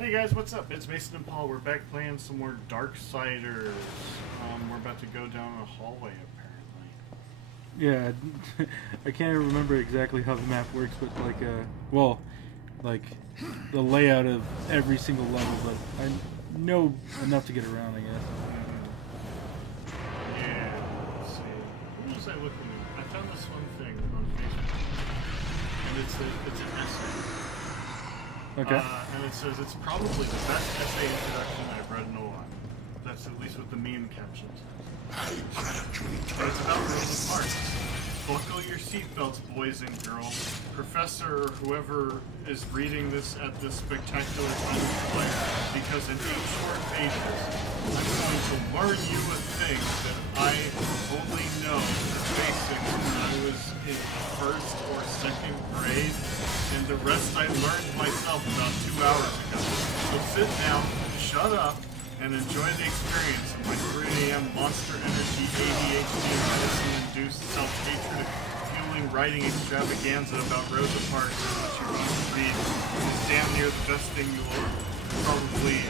Hey guys, what's up? It's Mason and Paul. We're back playing some more Darksiders. We're about to go down a hallway, apparently. Yeah, I can't remember exactly how the map works, but like the layout of every single level, but I know enough to get around, I guess. Yeah, let's see. What was I looking at? I found this one thing on Facebook, and it's an essay. Okay. And it says it's probably the best essay introduction I've read in a while. That's at least what the meme captions. And it's about Rosa Parks. Buckle your seatbelts, boys and girls. Professor or whoever is reading this at this spectacular time of life, because in 8 short pages, I'm going to learn you a thing that I only know basic when I was in 1st or 2nd grade, and the rest I learned myself about 2 hours ago. So sit down, shut up, and enjoy the experience of my 3 a.m. Monster Energy ADHD medicine-induced self-hatred fueling writing extravaganza about Rosa Parks, which you're going to read. It's damn near the best thing you will probably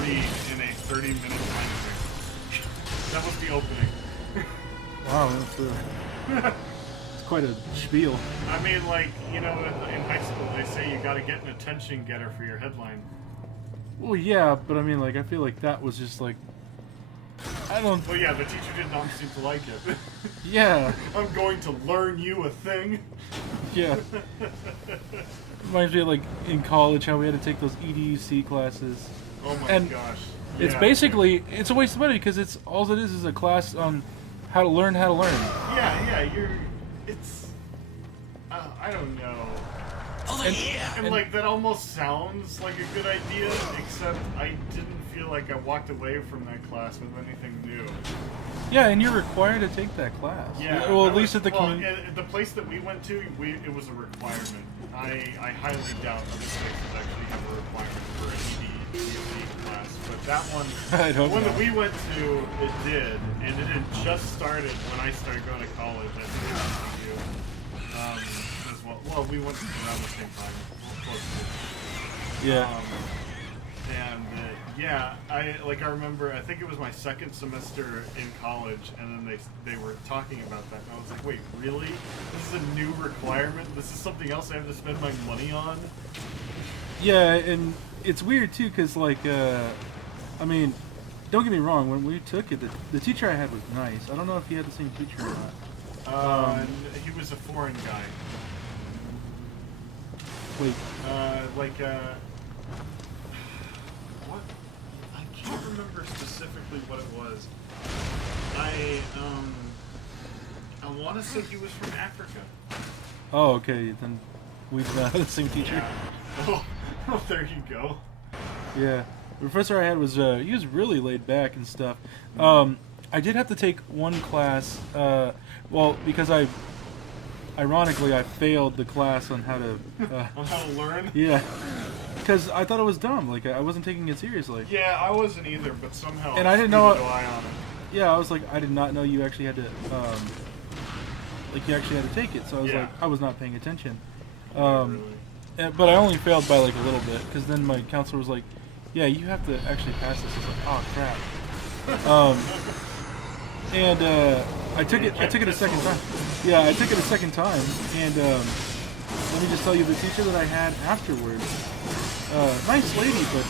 read in a 30-minute time frame. That was the opening. Wow, that's it's quite a spiel. I mean, like, you know, in high school they say you got to get an attention getter for your headline. Well, yeah, but I mean, like, I feel like that was just like, I don't. Well, yeah, the teacher did not seem to like it. Yeah. I'm going to learn you a thing. Yeah. Reminds me of, like, in college how we had to take those EDUC classes. Oh my gosh. It's basically, it's a waste of money because it's all it is a class on how to learn how to learn. Yeah, it's, I don't know. And like, that almost sounds like a good idea, except I didn't feel like I walked away from that class with anything new. Yeah, and you're required to take that class. Yeah. Well, at least at the community. The place that we went to, it was a requirement. I highly doubt other places actually have a requirement for an ED class, but that one, the one that we went to, it did, and it had just started when I started going to college. I think it was you. As well, we went around the same time. Close to. Yeah. I remember, I think it was my 2nd semester in college, and then they were talking about that, and I was like, wait, really? This is a new requirement? This is something else I have to spend my money on? Yeah, and it's weird too, because like, I mean, don't get me wrong, when we took it, the teacher I had was nice. I don't know if he had the same teacher or not. He was a foreign guy. Wait. What? I can't remember specifically what it was. I want to say he was from Africa. Oh, okay, then we did not have the same teacher. Yeah. Oh, there you go. Yeah. The professor I had was, he was really laid back and stuff. I did have to take one class, because ironically, I failed the class on how to... on how to learn? Yeah. Because I thought it was dumb. Like, I wasn't taking it seriously. Yeah, I wasn't either, but somehow and I didn't know... rely on it. Yeah, I was like, I did not know you actually had to... you actually had to take it. So I was like, I was not paying attention. Really? But I only failed by, like, a little bit. Because then my counselor was like, yeah, you have to actually pass this. I was like, oh, crap. I took it a second time. Yeah, I took it a second time, and let me just tell you, the teacher that I had afterwards, nice lady, but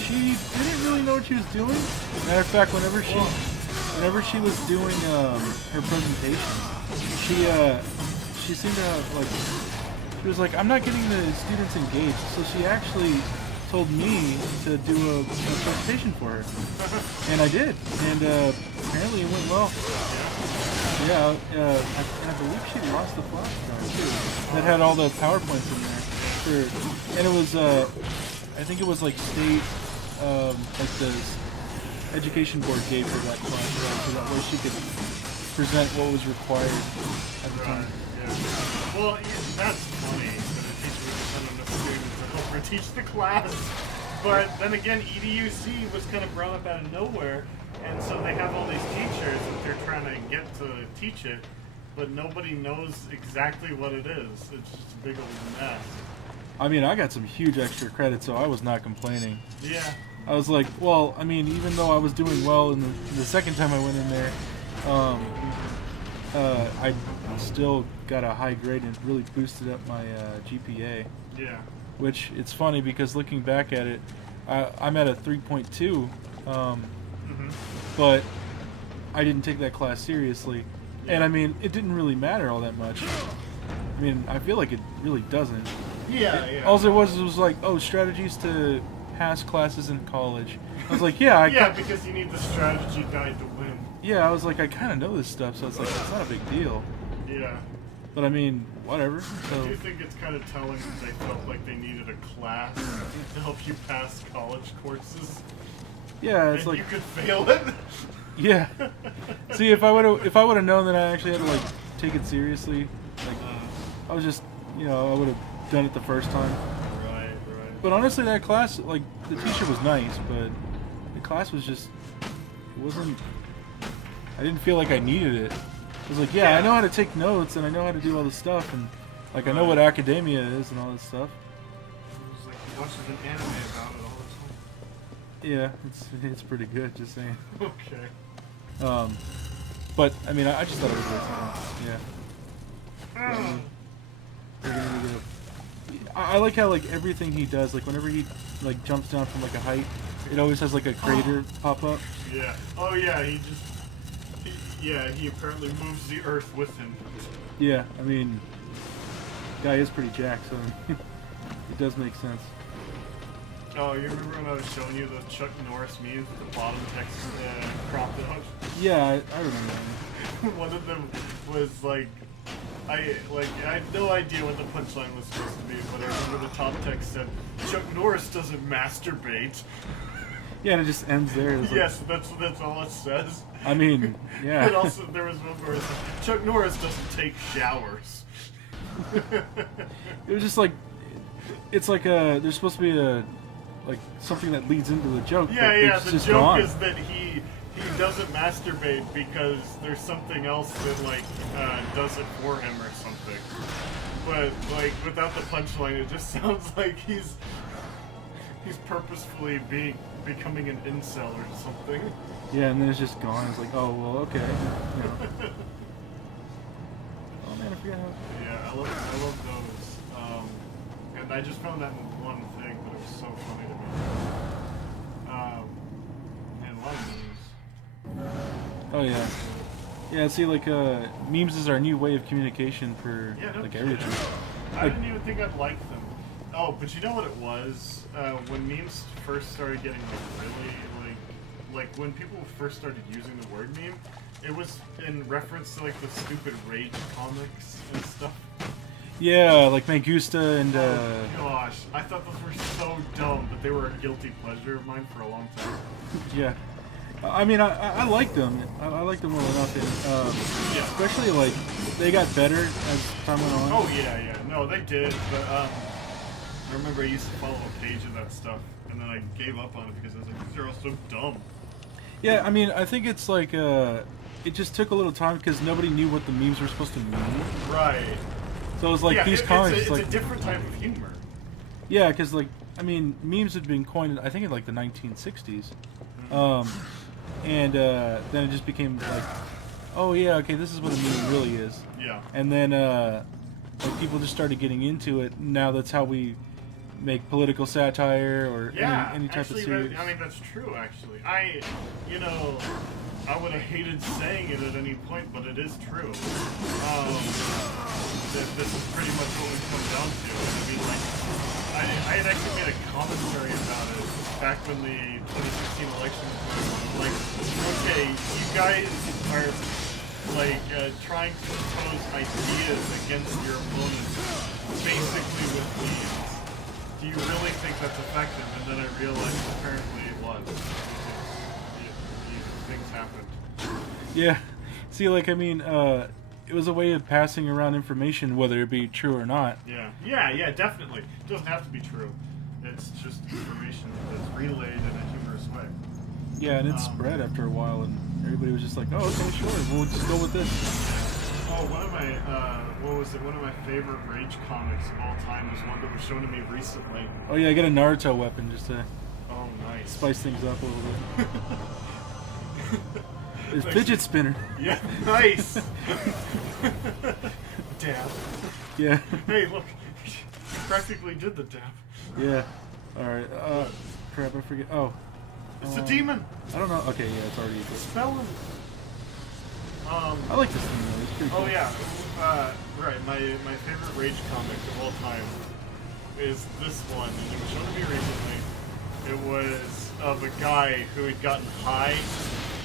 she didn't really know what she was doing. Matter of fact, whenever she was doing her presentation, she seemed to have, like, she was like, I'm not getting the students engaged, so she actually told me to do a presentation for her, and I did, and apparently it went well. Yeah, I believe she lost the flash drive too. That had all the PowerPoints in there. And it was, I think it was like state, like the education board gave her that flash drive, so that way she could present what was required at the time. Yeah. Well, that's funny that a teacher would send enough students to help her teach the class. But then again, EDUC was kind of brought up out of nowhere, and so they have all these teachers that they're trying to get to teach it, but nobody knows exactly what it is. It's just a big old mess. I mean, I got some huge extra credit, so I was not complaining. Yeah. I was like, well, I mean, even though I was doing well in the second time I went in there, I still got a high grade and it really boosted up my GPA. Yeah. Which, it's funny because looking back at it, I'm at a 3.2, but I didn't take that class seriously. Yeah. And I mean, it didn't really matter all that much. I mean, I feel like it really doesn't. Yeah. All it was like, oh, strategies to pass classes in college. I was like, yeah, yeah, because you need the strategy guide to win. Yeah, I was like, I kind of know this stuff, so it's like, it's not a big deal. Yeah. But I mean, whatever. So. Do you think it's kind of telling that they felt like they needed a class to help you pass college courses? Yeah, it's and like you could fail it. Yeah. See, if I would have known that I actually had to like take it seriously, like I was just, I would have done it the first time. Right. But honestly, that class, like the teacher was nice, but the class was just, it wasn't. I didn't feel like I needed it. I was like, yeah, I know how to take notes and I know how to do all this stuff and like I know what academia is and all this stuff. It was like he watches an anime about it all the time. Yeah, it's pretty good. Just saying. Okay. But I mean, I just thought it was really fun. Yeah. I like how like everything he does, like whenever he like jumps down from like a height, it always has like a crater pop up. Yeah. Oh yeah, he apparently moves the earth with him. Yeah, I mean, guy is pretty jacked, so it does make sense. Oh, you remember when I was showing you the Chuck Norris memes with the bottom text cropped out? Yeah, I remember that. One of them was like, I had no idea what the punchline was supposed to be, but I remember the top text said, Chuck Norris doesn't masturbate. Yeah, and it just ends there. It's yes, that's all it says. I mean, yeah. But also there was one where it said, Chuck Norris doesn't take showers. It was just like, it's like there's supposed to be like something that leads into the joke. Yeah, but yeah. it's The just joke gone. is that he doesn't masturbate because there's something else that like does it for him or something. But like without the punchline, it just sounds like he's purposefully becoming an incel or something. Yeah, and then it's just gone. It's like, oh well, okay. Yeah. Oh man, I forgot how. Yeah, I love those. And I just found that one thing, but it was so funny to me. And a lot of memes. Oh yeah. Yeah, see, like, memes is our new way of communication for, like, everything. I didn't even think I'd like them. Oh, but you know what it was? When memes first started getting, like, really, like, when people first started using the word meme, it was in reference to, like, the stupid Rage comics and stuff. Yeah, like Mangusta and, Oh, gosh. I thought those were so dumb, but they were a guilty pleasure of mine for a long time. Yeah. I mean, I like them. I like them well enough. And, Yeah. especially, like, they got better as time went on. Oh, yeah. No, they did, but, I remember I used to follow a page of that stuff, and then I gave up on it because I was like, these are all so dumb. Yeah, I mean, I think it's like, it just took a little time because nobody knew what the memes were supposed to mean. Right. So it was like, these comics, it's like... a different type of humor. Yeah, because, like, I mean, memes had been coined, I think, in, like, the 1960s. And then it just became, like, oh, yeah, okay, this is what a meme really is. Yeah. And then, like, people just started getting into it. Now that's how we make political satire or any type of series. I mean, that's true, actually. I would have hated saying it at any point, but it is true. This is pretty much what we come down to. I mean, like, I had actually made a commentary about it back when the 2016 election was going on. Like, okay, you guys are, like, trying to propose ideas against your opponents, basically with memes. Do you really think that's effective? And then I realized apparently it was. Things happened. Yeah. See, like, I mean, it was a way of passing around information, whether it be true or not. Yeah, definitely. It doesn't have to be true. It's just information that's relayed in a humorous way. Yeah, and it spread after a while, and everybody was just like, oh, okay, sure, we'll just go with this. Oh, one of my, what was it? One of my favorite Rage comics of all time was one that was shown to me recently. Oh yeah, I got a Naruto weapon just to Oh, nice. spice things up a little bit. It's fidget spinner. Yeah, nice. Dab. Yeah. Hey, look, practically did the dab. Yeah. All right. Crap, I forget. Oh. It's a demon. I don't know. Okay, yeah, it's already good. Spell him. I like this thing though. It's pretty cool. Oh yeah, right. My favorite Rage comic of all time is this one, and it was shown to me recently. It was of a guy who had gotten high,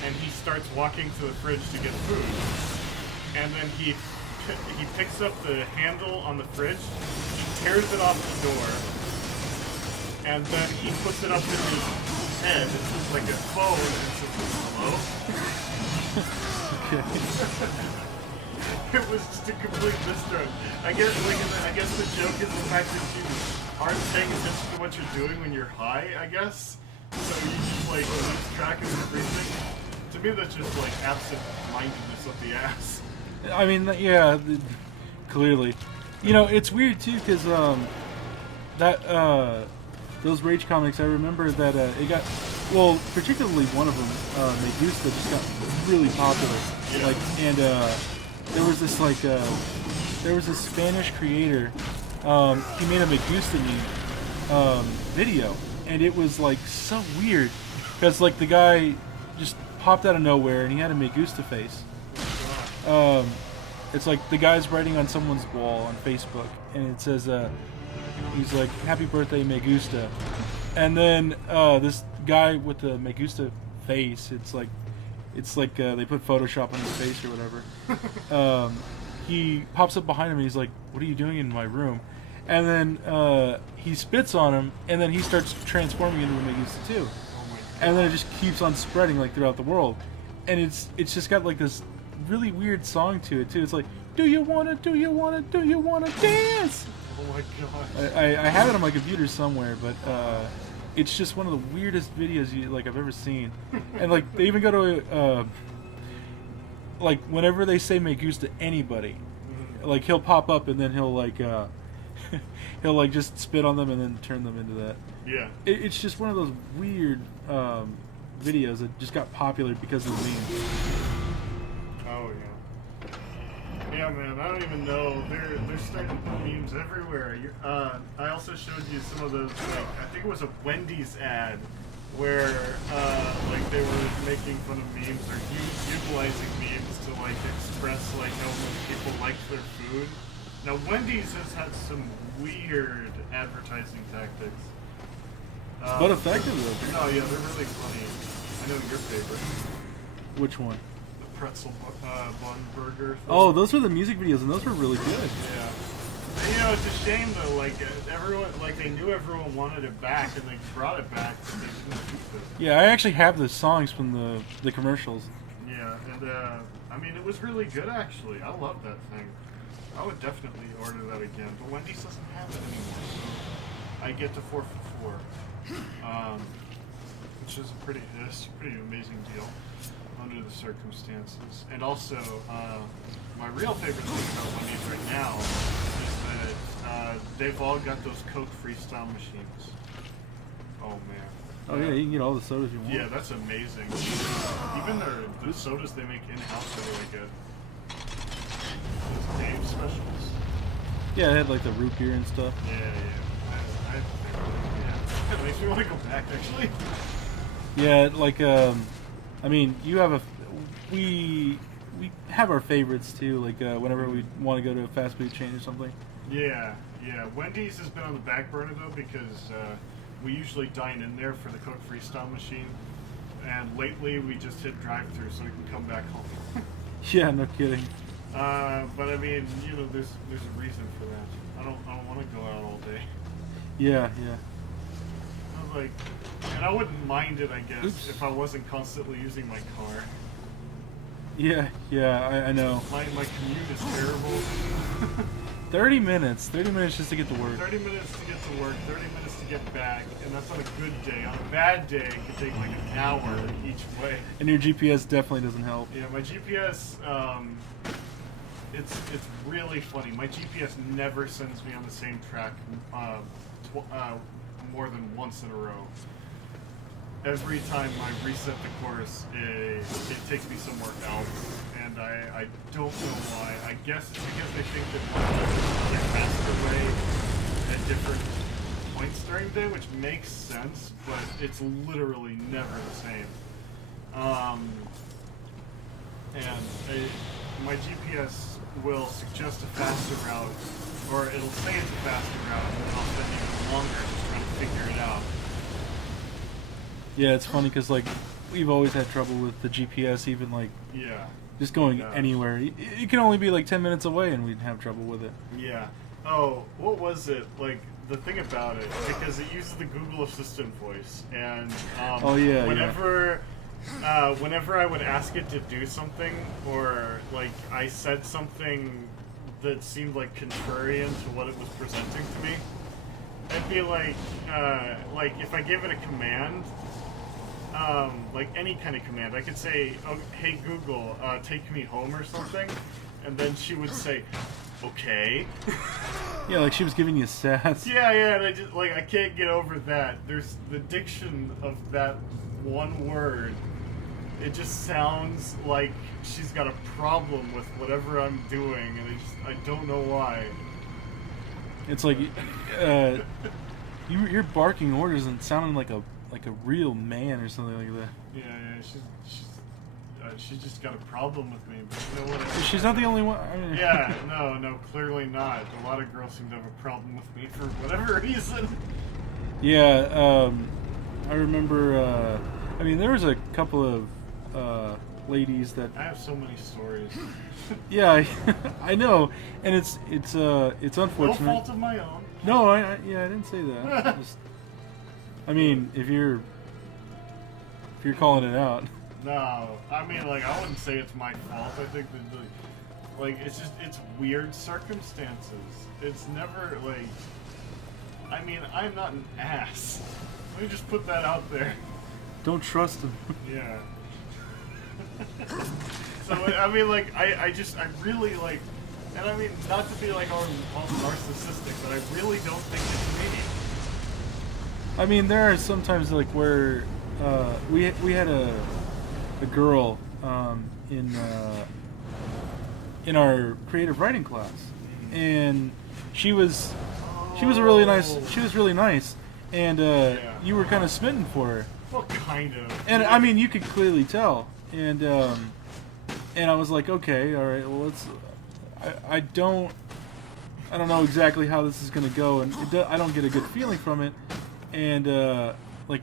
and he starts walking to the fridge to get food, and then he picks up the handle on the fridge, he tears it off the door, and then he puts it up in his head like a phone and says, "Hello." Okay. It was just a complete misdirect. I guess the joke is the fact that you aren't paying attention to what you're doing when you're high, I guess. So you just like lose track of everything. To me, that's just like absent-mindedness of the ass. I mean, yeah, clearly. You know, it's weird too because those Rage comics, I remember that it got, well, particularly one of them, Medusa, just got really popular. Yeah. Like, and there was this Spanish creator. He made a Medusa video, and it was like so weird because like the guy just popped out of nowhere and he had a Medusa face. It's like the guy's writing on someone's wall on Facebook, and it says, he's like, "Happy birthday, Megusta," and then this guy with the Megusta face, it's like they put Photoshop on his face or whatever. He pops up behind him and he's like, "What are you doing in my room?" And then he spits on him, and then he starts transforming into a Megusta too. And then it just keeps on spreading like throughout the world, and it's just got like this really weird song to it too. It's like, do you wanna dance? Oh my god. I have it on my computer somewhere, but it's just one of the weirdest videos I've ever seen. And like they even go to like whenever they say Megusta to anybody, like he'll pop up and then he'll like he'll like just spit on them and then turn them into that. Yeah. It's just one of those weird videos that just got popular because of the meme. Oh yeah. Yeah, man. I don't even know. They're starting to put memes everywhere. I also showed you some of those. Like, I think it was a Wendy's ad where like they were making fun of memes or utilizing memes to like express like how much people like their food. Now Wendy's has had some weird advertising tactics. But effective though. No, yeah, they're really funny. I know your favorite. Which one? The pretzel bun burger thing. Oh, those were the music videos, and those were really good. Yeah. And, you know, it's a shame though. Like everyone, like they knew everyone wanted it back, and they brought it back, but they couldn't keep it. Yeah, I actually have the songs from the commercials. Yeah, and I mean, it was really good actually. I love that thing. I would definitely order that again, but Wendy's doesn't have it anymore, so I get to 4 for 4, which is a pretty amazing deal under the circumstances. And also, my real favorite thing about Wendy's right now is that they've all got those Coke Freestyle machines. Oh man. Oh yeah, you can get all the sodas you want. Yeah, that's amazing. Even the sodas they make in-house are really good. Those Dave specials. Yeah, it had like the root beer and stuff. Yeah. It makes me want to go back, actually. Yeah, like I mean, you have we have our favorites too. Like whenever we want to go to a fast food chain or something. Yeah. Wendy's has been on the back burner though because we usually dine in there for the Coke Freestyle machine, and lately we just hit drive-through so we can come back home. Yeah, no kidding. But I mean, you know, there's a reason for that. I don't want to go out all day. Yeah. I was like, and I wouldn't mind it, I guess, if I wasn't constantly using my car. Yeah, I know. My commute is terrible. 30 minutes just to get to work. 30 minutes to get to work, 30 minutes to get back, and that's on a good day. On a bad day, it could take like an hour each way. And your GPS definitely doesn't help. Yeah, my GPS, it's really funny. My GPS never sends me on the same track more than once in a row. Every time I reset the course, it takes me somewhere else, and I don't know why. I guess it's because they think that one get faster way at different points during the day, which makes sense, but it's literally never the same. My GPS will suggest a faster route, or it'll say it's a faster route, and then I'll spend even longer just trying to figure it out. Yeah, it's funny because like we've always had trouble with the GPS, even like just going anywhere. It can only be like 10 minutes away, and we'd have trouble with it. Yeah. Oh, what was it? Like the thing about it, because it uses the Google Assistant voice, and whenever I would ask it to do something, or like I said something that seemed like contrarian to what it was presenting to me, it'd be like if I gave it a command, like any kind of command, I could say, "Oh, hey Google, take me home" or something, and then she would say, "Okay." Yeah, like she was giving you sass. Yeah, and I can't get over that. There's the diction of that one word. It just sounds like she's got a problem with whatever I'm doing, and I don't know why. It's like you're barking orders and sounding like a real man or something like that. Yeah, she's just got a problem with me. But you know what? She's not the only one. I mean, yeah, no, clearly not. A lot of girls seem to have a problem with me for whatever reason. Yeah, I remember. I mean, there was a couple of ladies that I have so many stories. Yeah, I know, and it's unfortunate. No fault of my own. No, I didn't say that. I mean, if you're calling it out. No, I mean, like, I wouldn't say it's my fault. I think that, it's weird circumstances. It's never, like, I mean, I'm not an ass. Let me just put that out there. Don't trust him. Yeah. So, I mean, like, I really, like, and I mean, not to be, like, all narcissistic, but I really don't think it's me. I mean, there are sometimes, like, where, we had a girl, in our creative writing class, and she was really nice, and, you were kind of smitten for her. Well, kind of. And I mean, you could clearly tell. And I was like, okay, all right. Well, I don't know exactly how this is gonna go, and I don't get a good feeling from it. And like,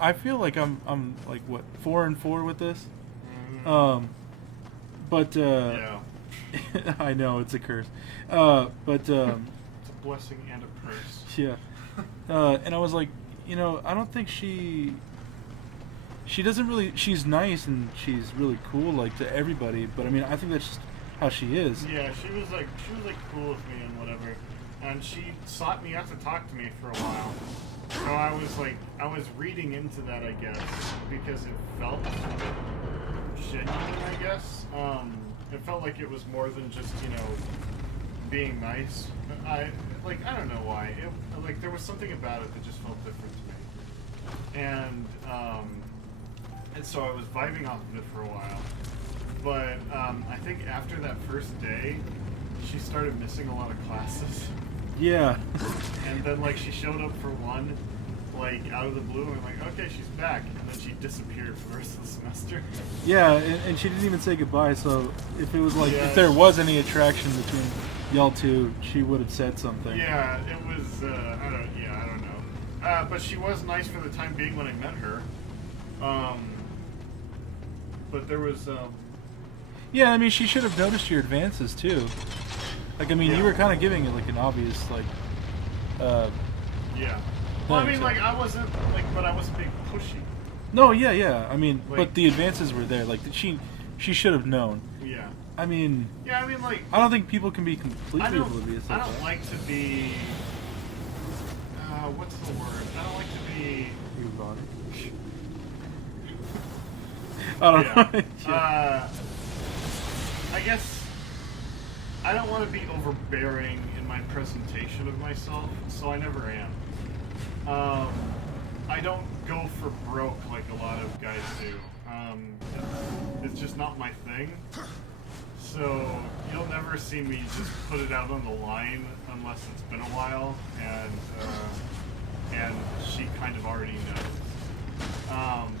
I feel like I'm like what 4-4 with this. But yeah. I know it's a curse. But it's a blessing and a curse. Yeah. And I was like, I don't think she doesn't really. She's nice and she's really cool, like, to everybody. But I mean, I think that's just how she is. Yeah, she was cool with me and whatever, and she sought me out to talk to me for a while. So I was reading into that, I guess, because it felt genuine, I guess. It felt like it was more than just being nice. I don't know why. There was something about it that just felt different to me, and so I was vibing off of it for a while. But I think after that first day, she started missing a lot of classes. Yeah. And then she showed up for one, out of the blue, and I'm like, okay, she's back. And then she disappeared for the rest of the semester. Yeah, and she didn't even say goodbye. So if it was if there was any attraction between y'all two, she would have said something. Yeah, it was. I don't know. But she was nice for the time being when I met her. But there was. Yeah, I mean, she should have noticed your advances too. You were kind of giving it an obvious Yeah. Well, I mean, I wasn't but I wasn't being pushy. No, yeah. I mean, but the advances were there. She should have known. Yeah. I mean. Yeah, I mean, I don't think people can be completely oblivious. I don't like to be. What's the word? I don't like to be. I don't know. I guess I don't want to be overbearing in my presentation of myself, so I never am. I don't go for broke like a lot of guys do. It's just not my thing. So you'll never see me just put it out on the line unless it's been a while, and she kind of already knows.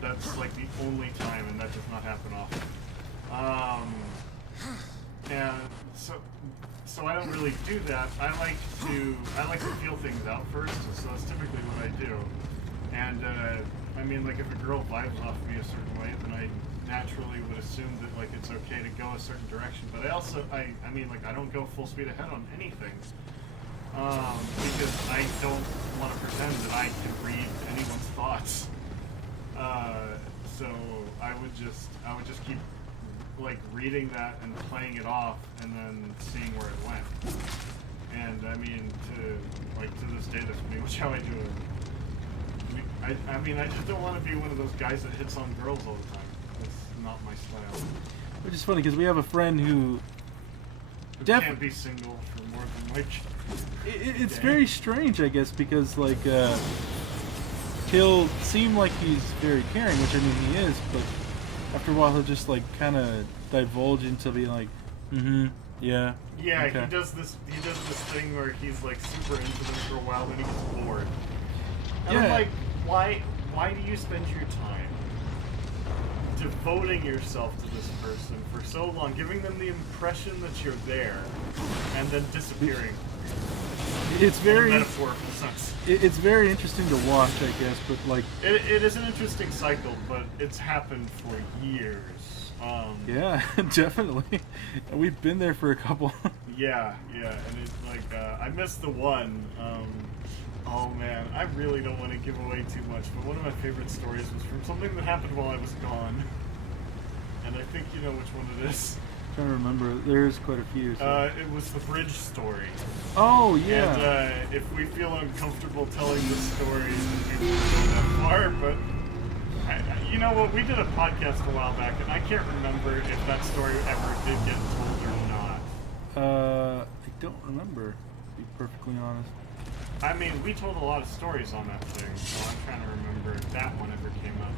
That's like the only time, and that does not happen often. And so I don't really do that. I like to feel things out first. So that's typically what I do. And I mean, like if a girl vibes off me a certain way, then I naturally would assume that like it's okay to go a certain direction. But I mean, like I don't go full speed ahead on anything because I don't want to pretend that I can read anyone's thoughts. So I would just keep like reading that and playing it off and then seeing where it went. And I mean, to this day, that's pretty much how I do it. I mean, I just don't want to be one of those guys that hits on girls all the time. That's not my style. Which is funny because we have a friend who can't be single for more than like. It's very strange, I guess, because like he'll seem like he's very caring, which I mean he is, but after a while he'll just like kind of divulge into being like, yeah. Yeah, okay. he does this thing where he's like super into them for a while, then he gets bored. And I'm like, why do you spend your time devoting yourself to this person for so long, giving them the impression that you're there, and then disappearing? It's very metaphorical sense. It's very interesting to watch, I guess, but like it is an interesting cycle, but it's happened for years. Yeah, definitely. We've been there for a couple. yeah, and it's like I missed the one. Oh man, I really don't want to give away too much, but one of my favorite stories was from something that happened while I was gone, and I think you know which one it is. I'm trying to remember. There's quite a few. So. It was the bridge story. Oh yeah. And if we feel uncomfortable telling the story, we won't go that far. But you know what? We did a podcast a while back, and I can't remember if that story ever did get told or not. I don't remember. To be perfectly honest. I mean, we told a lot of stories on that thing, so I'm trying to remember if that one ever came up.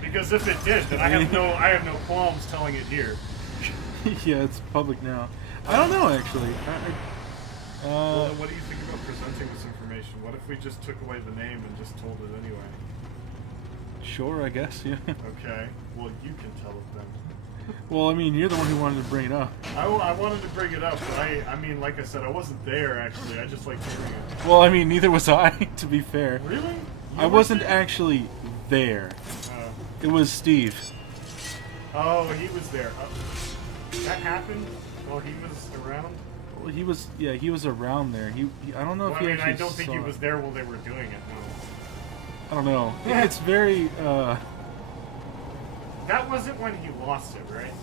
Because if it did, then I have no qualms telling it here. Yeah, it's public now. I don't know, actually. Well, what do you think about presenting this information? What if we just took away the name and just told it anyway? Sure, I guess, yeah. Okay, well, you can tell it then. Well, I mean, you're the one who wanted to bring it up. I wanted to bring it up, but I mean, like I said, I wasn't there, actually. I just liked hearing it. Well, I mean, neither was I, to be fair. Really? I wasn't actually there. It was Steve. Oh, he was there. That happened while he was around? Well, he was around there. He I don't know if he actually I don't think he was there while they were doing it, no. I don't know. It's very, That wasn't when he lost it, right?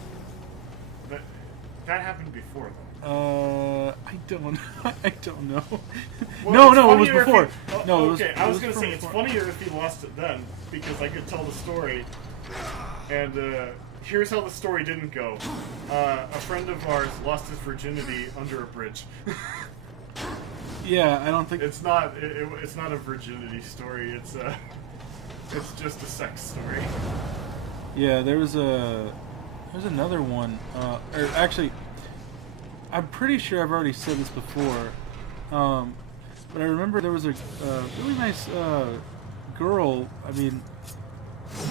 That happened before, though. I don't know. Well, no, it was before. No, okay, I was gonna say it's before. funnier if he lost it then, because I could tell the story. And here's how the story didn't go. A friend of ours lost his virginity under a bridge. Yeah, I don't think it's not. It's not a virginity story. It's just a sex story. Yeah, there's another one. Or actually, I'm pretty sure I've already said this before. But I remember there was a really nice girl. I mean,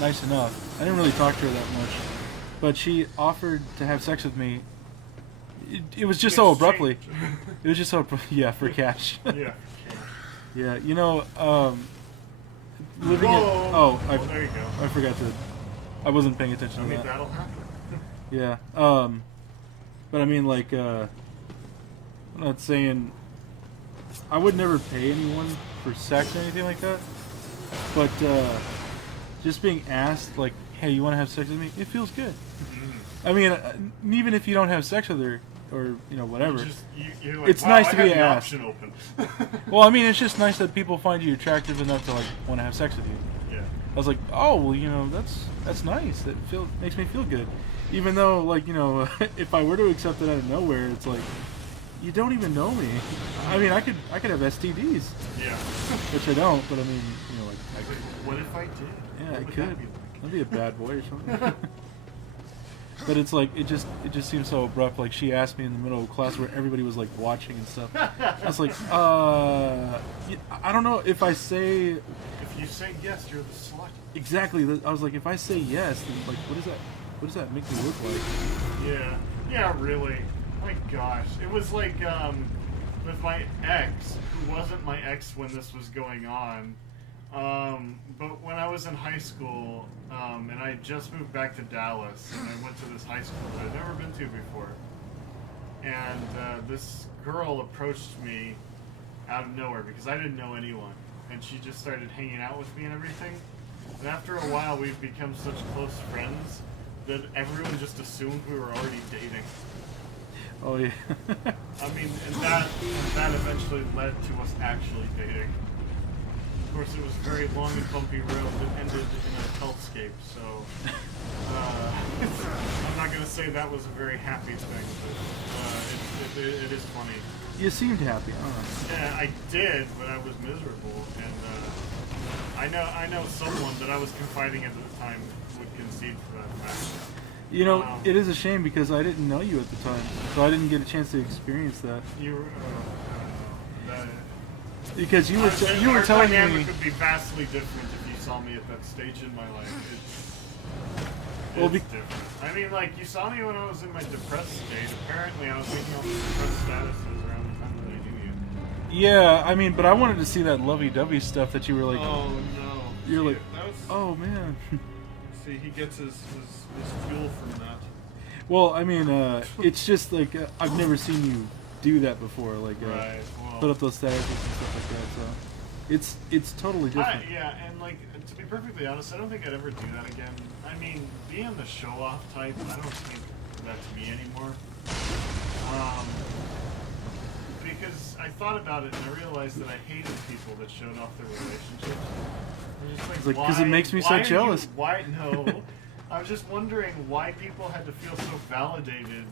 nice enough. I didn't really talk to her that much, but she offered to have sex with me. It was just so abruptly. It was just so yeah, for cash. Yeah. Yeah, you know, living Whoa. There you go. I forgot to. I wasn't paying attention to that. That'll happen. Yeah. But I mean, like, I'm not saying I would never pay anyone for sex or anything like that. But just being asked, like, hey, you want to have sex with me? It feels good. I mean, even if you don't have sex with her, or you know, whatever, you're like, it's wow, nice I to have be the asked. option open. Well, I mean, it's just nice that people find you attractive enough to like want to have sex with you. Yeah. I was like, oh, well, you know, that's nice. It makes me feel good. Even though, like, you know, if I were to accept it out of nowhere, it's like, you don't even know me. I mean, I could have STDs. Yeah. Which I don't, but I mean, you know, like, I could. What if I did? Yeah, What I would could. that be like? I'd be a bad boy or something. But it's like it just seems so abrupt. Like she asked me in the middle of class where everybody was like watching and stuff. I was like, I don't know if I say. If you say yes, you're the slut. Exactly. I was like, if I say yes, then like, what does that make me look like? Yeah. Yeah. Really. My gosh, it was like with my ex, who wasn't my ex when this was going on. But when I was in high school, and I just moved back to Dallas, and I went to this high school that I'd never been to before, and this girl approached me out of nowhere because I didn't know anyone, and she just started hanging out with me and everything, and after a while we've become such close friends that everyone just assumed we were already dating. Oh yeah. I mean, and that eventually led to us actually dating. Of course, it was a very long and bumpy road that ended in a hellscape, so I'm not going to say that was a very happy thing, but it is funny. You seemed happy. I don't know. Yeah, I did, but I was miserable, and I know someone that I was confiding in at the time would concede for that fact. You know, it is a shame because I didn't know you at the time, so I didn't get a chance to experience that. Because you were telling me. Our dynamic would be vastly different if you saw me at that stage in my life. It's different. I mean, like, you saw me when I was in my depressed state. Apparently, I was making all these depressed statuses around the time that I knew you. Yeah, I mean, but I wanted to see that lovey-dovey stuff that you were like. Oh no! You're like, that was, oh man. See, he gets his fuel from that. Well, I mean, it's just like I've never seen you do that before, like Right. Well, put up those statuses and stuff like that. So it's totally different. Yeah, and like to be perfectly honest, I don't think I'd ever do that again. I mean, being the show-off type, I don't think that's me anymore. Because I thought about it and I realized that I hated people that showed off their relationships. It's like, because it makes me so jealous. Why? No. I was just wondering why people had to feel so validated,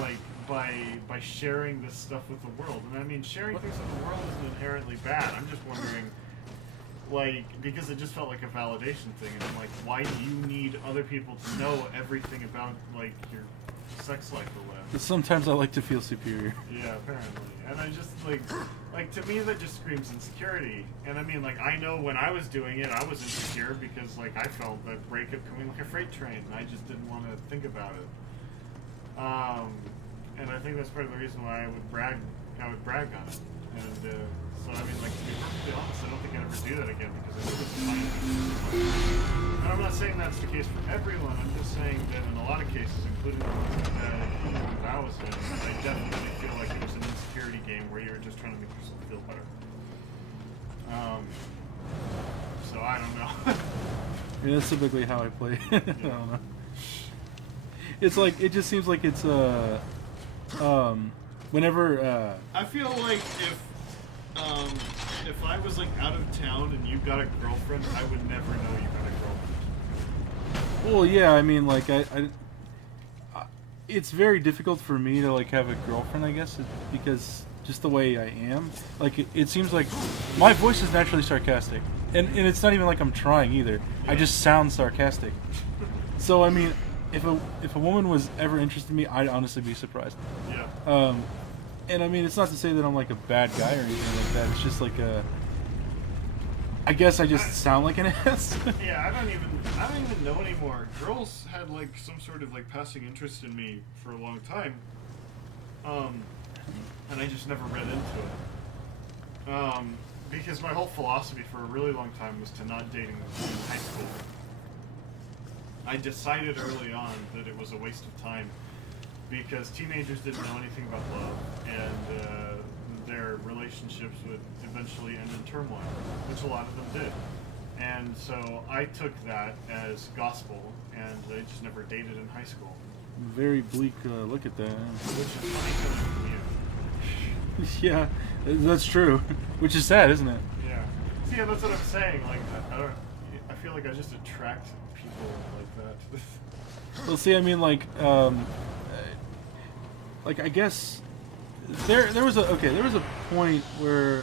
like, by sharing this stuff with the world. And I mean, sharing things with the world isn't inherently bad. I'm just wondering, like, because it just felt like a validation thing. And I'm like, why do you need other people to know everything about, like, your sex life or whatever? But sometimes I like to feel superior. Yeah, apparently. And I just, like to me that just screams insecurity. And I mean, like, I know when I was doing it, I was insecure because, like, I felt that breakup coming like a freight train, and I just didn't want to think about it. And I think that's part of the reason why I would brag on it. And so, I mean, like, to be perfectly honest, I don't think I'd ever do that again because I think it's fine. And I'm not saying that's the case for everyone. I'm just saying that in a lot of cases, including the ones that I was in, I definitely feel like it was an insecurity game where you're just trying to make yourself feel better. So I don't know. Yeah, that's typically how I play. I don't know. It's like, it just seems like it's whenever I feel like if I was like out of town and you got a girlfriend, I would never know you got a girlfriend. well, yeah, I mean, like I it's very difficult for me to like have a girlfriend, I guess, because just the way I am. Like it seems like my voice is naturally sarcastic, and it's not even like I'm trying either. Yeah. I just sound sarcastic. So I mean, if a woman was ever interested in me, I'd honestly be surprised. Yeah. And I mean, it's not to say that I'm like a bad guy or anything like that. It's just like I guess I just sound like an ass. Yeah, I don't even know anymore. Girls had like some sort of like passing interest in me for a long time, and I just never read into it. Because my whole philosophy for a really long time was to not date in high school. I decided early on that it was a waste of time because teenagers didn't know anything about love, and their relationships would eventually end in turmoil, which a lot of them did. And so I took that as gospel, and I just never dated in high school. Very bleak look at that. Which is funny coming from you. Yeah, that's true. Which is sad, isn't it? Yeah. See, yeah, that's what I'm saying. Like, I feel like I just attract people like that. Well, see, I mean, like I guess there was a point where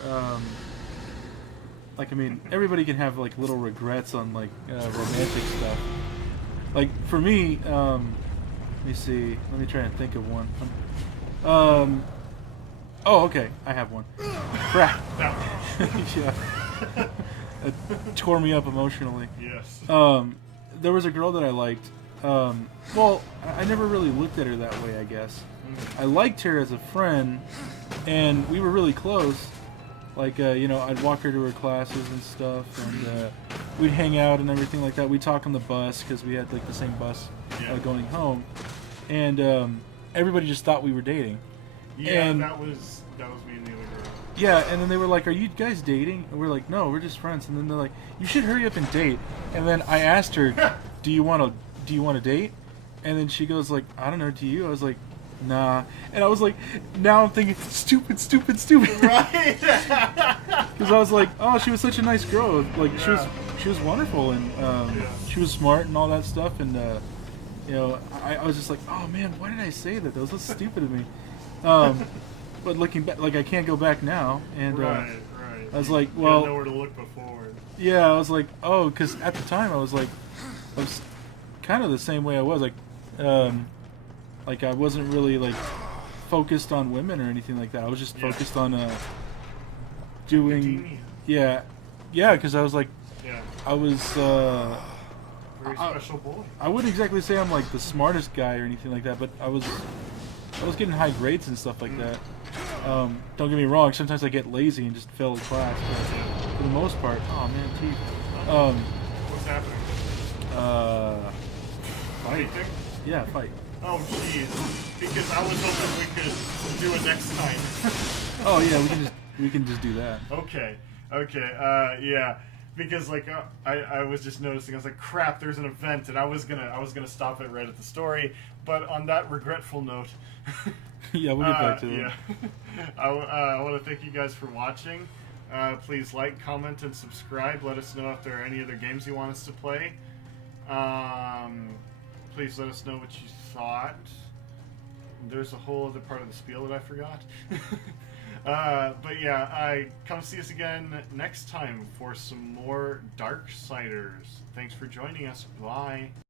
like, I mean, everybody can have like little regrets on like romantic stuff. Like for me, let me see. Let me try and think of one. Oh, okay, I have one. Crap. Yeah. It tore me up emotionally. Yes. There was a girl that I liked. Well, I never really looked at her that way, I guess. I liked her as a friend, and we were really close. Like, you know, I'd walk her to her classes and stuff, and we'd hang out and everything like that. We'd talk on the bus, because we had, like, the same bus going home. And everybody just thought we were dating. Yeah, and, that was me and the other girl. Yeah, and then they were like, "Are you guys dating?" And we're like, "No, we're just friends." And then they're like, "You should hurry up and date." And then I asked her, "Do you want to date?" And then she goes like, "I don't know, do you?" I was like, "Nah." And I was like, now I'm thinking, stupid. Right. Because I was like, oh, she was such a nice girl. Like, she was wonderful, and she was smart and all that stuff. And you know, I was just like, oh man, why did I say that? That was so stupid of me. But looking back, like, I can't go back now. And right. I was like, You well, didn't know where to look before. yeah, I was like, oh, because at the time I was kind of the same way I was, like I wasn't really like focused on women or anything like that. I was just focused on doing, academia. yeah, because I was like, I was Very special boy. I wouldn't exactly say I'm like the smartest guy or anything like that, but I was getting high grades and stuff like that. Don't get me wrong, sometimes I get lazy and just fail a class, but for the most part, oh man, teeth. What's happening? Fight. Anything? Yeah, fight. Oh jeez, because I was hoping we could do it next time. Oh yeah, we can just do that. Okay, yeah. Because like I was just noticing, I was like, crap, there's an event, and I was gonna stop it right at the story, but on that regretful note, Yeah, we'll get back to that. Yeah, I want to thank you guys for watching. Please like, comment, and subscribe. Let us know if there are any other games you want us to play. Please let us know what you thought. There's a whole other part of the spiel that I forgot. But yeah, come see us again next time for some more Darksiders. Thanks for joining us. Bye.